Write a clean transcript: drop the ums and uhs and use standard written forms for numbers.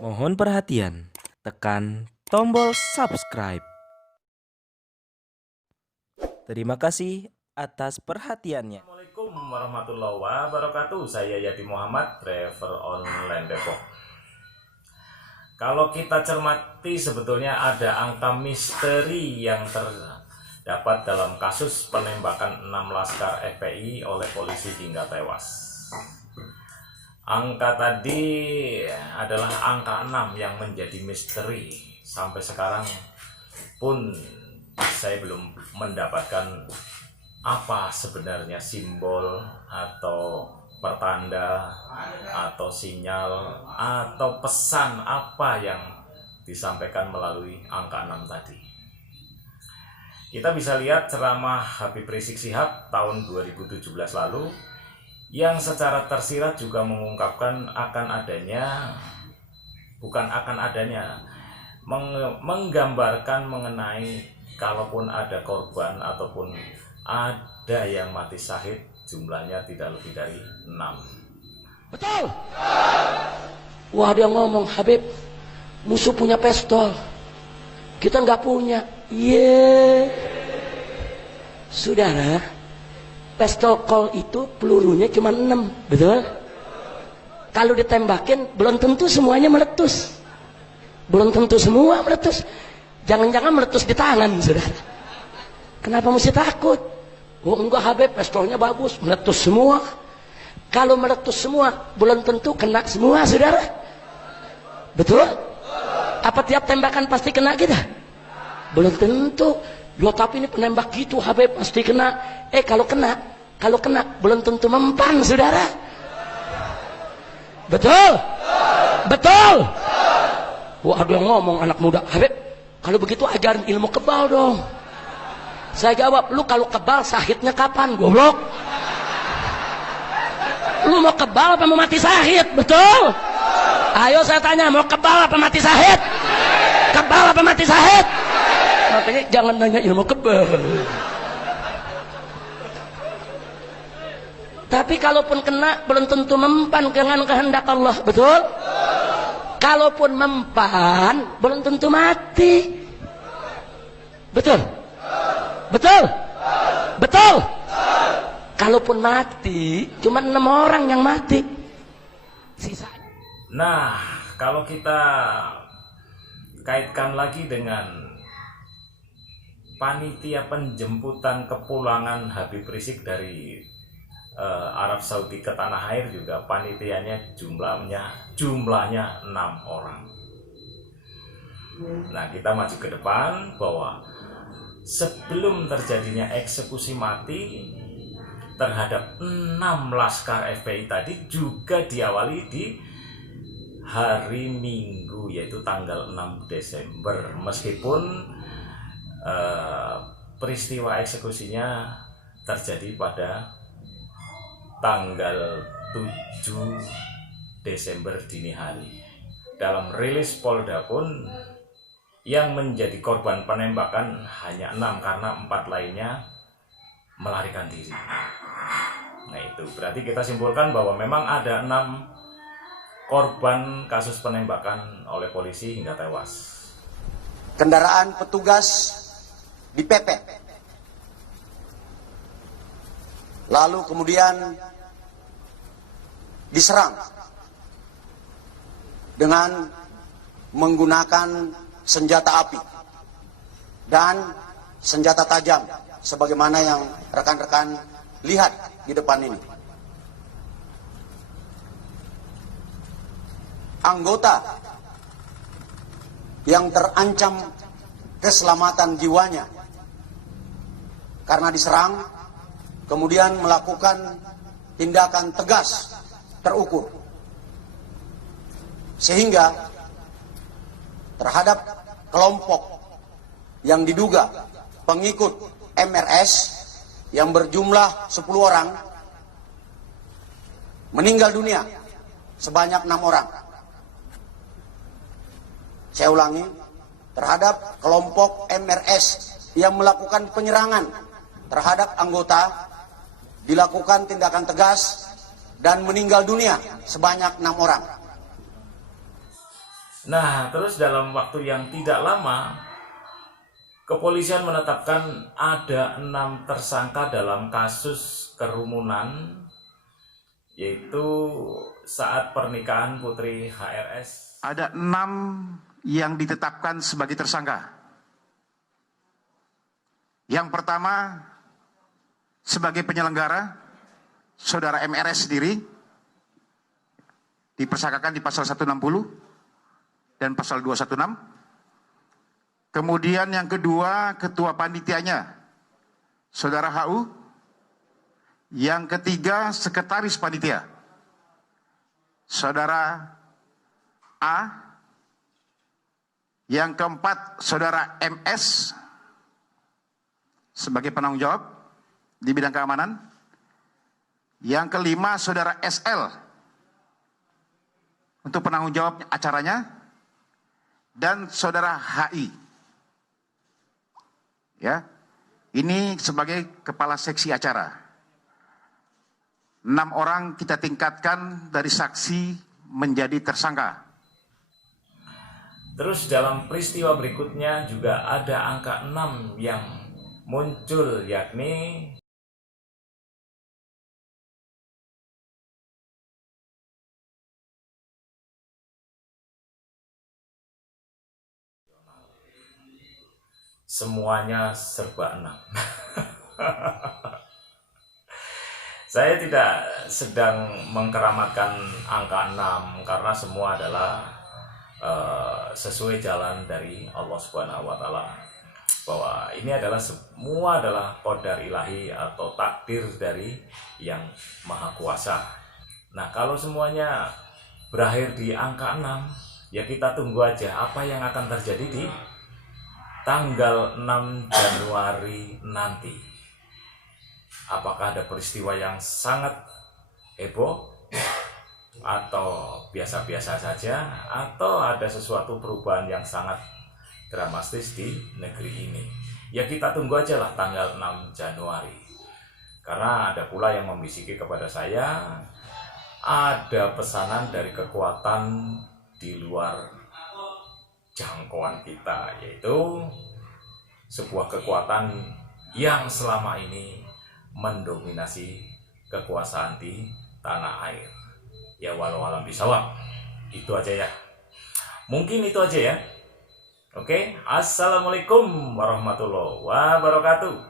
Mohon perhatian, tekan tombol subscribe. Terima kasih atas perhatiannya. Assalamualaikum warahmatullahi wabarakatuh. Saya Yadi Muhammad, driver online Depok. Kalau kita cermati, sebetulnya ada angka misteri yang terdapat dalam kasus penembakan 6 laskar FPI oleh polisi hingga tewas. Angka tadi adalah angka 6 yang menjadi misteri. Sampai sekarang pun saya belum mendapatkan apa sebenarnya simbol atau pertanda atau sinyal atau pesan apa yang disampaikan melalui angka 6 tadi. Kita bisa lihat ceramah Habib Rizik Syihab tahun 2017 lalu yang secara tersirat juga mengungkapkan menggambarkan mengenai kalaupun ada korban ataupun ada yang mati syahid, jumlahnya tidak lebih dari 6. Betul? Wah, dia ngomong, Habib, musuh punya pistol, kita nggak punya. Saudara, pistol Colt itu pelurunya cuma 6, betul? Kalau ditembakin belum tentu semuanya meletus, belum tentu semua meletus. Jangan-jangan meletus di tangan, saudara. Kenapa mesti takut? Oh enggak, Habib, pistolnya bagus, meletus semua. Kalau meletus semua belum tentu kena semua, saudara. Betul? Apa tiap tembakan pasti kena kita? Belum tentu. Loh, tapi ini penembak gitu, Habib, pasti kena. Kalau kena belum tentu mempan, saudara. Betul? Betul? Wah, ada yang ngomong anak muda, Habib, kalau begitu ajarin ilmu kebal dong. Saya jawab, lu kalau kebal syahidnya kapan, goblok? Lu mau kebal apa mau mati syahid? Betul? Ayo saya tanya, mau kebal apa mati syahid? Kebal apa mati syahid? Makanya jangan nanya ilmu kebal. Tapi kalaupun kena belum tentu mempan dengan kehendak Allah, betul? Kalaupun mempan belum tentu mati. Betul? Betul? Betul? Kalaupun mati cuma 6 orang yang mati. Sisanya. Nah, kalau kita kaitkan lagi dengan panitia penjemputan kepulangan Habib Rizik dari Arab Saudi ke tanah air, juga panitianya jumlahnya 6 orang. Nah, kita maju ke depan bahwa sebelum terjadinya eksekusi mati terhadap 6 laskar FPI tadi juga diawali di hari Minggu, yaitu tanggal 6 Desember. Meskipun peristiwa eksekusinya terjadi pada tanggal 7 Desember dini hari. Dalam rilis Polda pun yang menjadi korban penembakan hanya 6 karena 4 lainnya melarikan diri. Nah, itu berarti kita simpulkan bahwa memang ada 6 korban kasus penembakan oleh polisi hingga tewas. Kendaraan petugas dipepet, lalu kemudian diserang dengan menggunakan senjata api dan senjata tajam sebagaimana yang rekan-rekan lihat di depan ini. Anggota yang terancam keselamatan jiwanya karena diserang kemudian melakukan tindakan tegas terukur, sehingga terhadap kelompok yang diduga pengikut MRS yang berjumlah 10 orang meninggal dunia sebanyak 6 orang. Saya ulangi, terhadap kelompok MRS yang melakukan penyerangan terhadap anggota dilakukan tindakan tegas dan meninggal dunia sebanyak 6 orang. Nah, terus dalam waktu yang tidak lama, kepolisian menetapkan ada 6 tersangka dalam kasus kerumunan, yaitu saat pernikahan Putri HRS. Ada 6 yang ditetapkan sebagai tersangka. Yang pertama, sebagai penyelenggara, saudara MRS sendiri, dipersangkakan di pasal 160 dan pasal 216. Kemudian yang kedua, ketua panitianya, saudara HU. Yang ketiga, sekretaris panitia, saudara A. Yang keempat, saudara MS sebagai penanggung jawab di bidang keamanan. Yang kelima, saudara SL untuk penanggung jawab acaranya, dan saudara HI. Ya, ini sebagai kepala seksi acara. 6 orang kita tingkatkan dari saksi menjadi tersangka. Terus dalam peristiwa berikutnya juga ada angka 6 yang muncul, yakni semuanya serba 6. Saya tidak sedang mengkeramatkan angka 6 karena semua adalah sesuai jalan dari Allah Subhanahu wa taala, bahwa ini adalah semua adalah qadar ilahi atau takdir dari yang maha kuasa. Nah, kalau semuanya berakhir di angka 6, ya kita tunggu aja apa yang akan terjadi di tanggal 6 Januari nanti. Apakah ada peristiwa yang sangat heboh, atau biasa-biasa saja, atau ada sesuatu perubahan yang sangat dramatis di negeri ini. Ya kita tunggu aja lah tanggal 6 Januari. Karena ada pula yang membisiki kepada saya, ada pesanan dari kekuatan di luar jangkauan kita, yaitu sebuah kekuatan yang selama ini mendominasi kekuasaan di tanah air. Ya walau alam bisawab. Itu aja ya. Mungkin itu aja ya. Oke, assalamualaikum warahmatullahi wabarakatuh.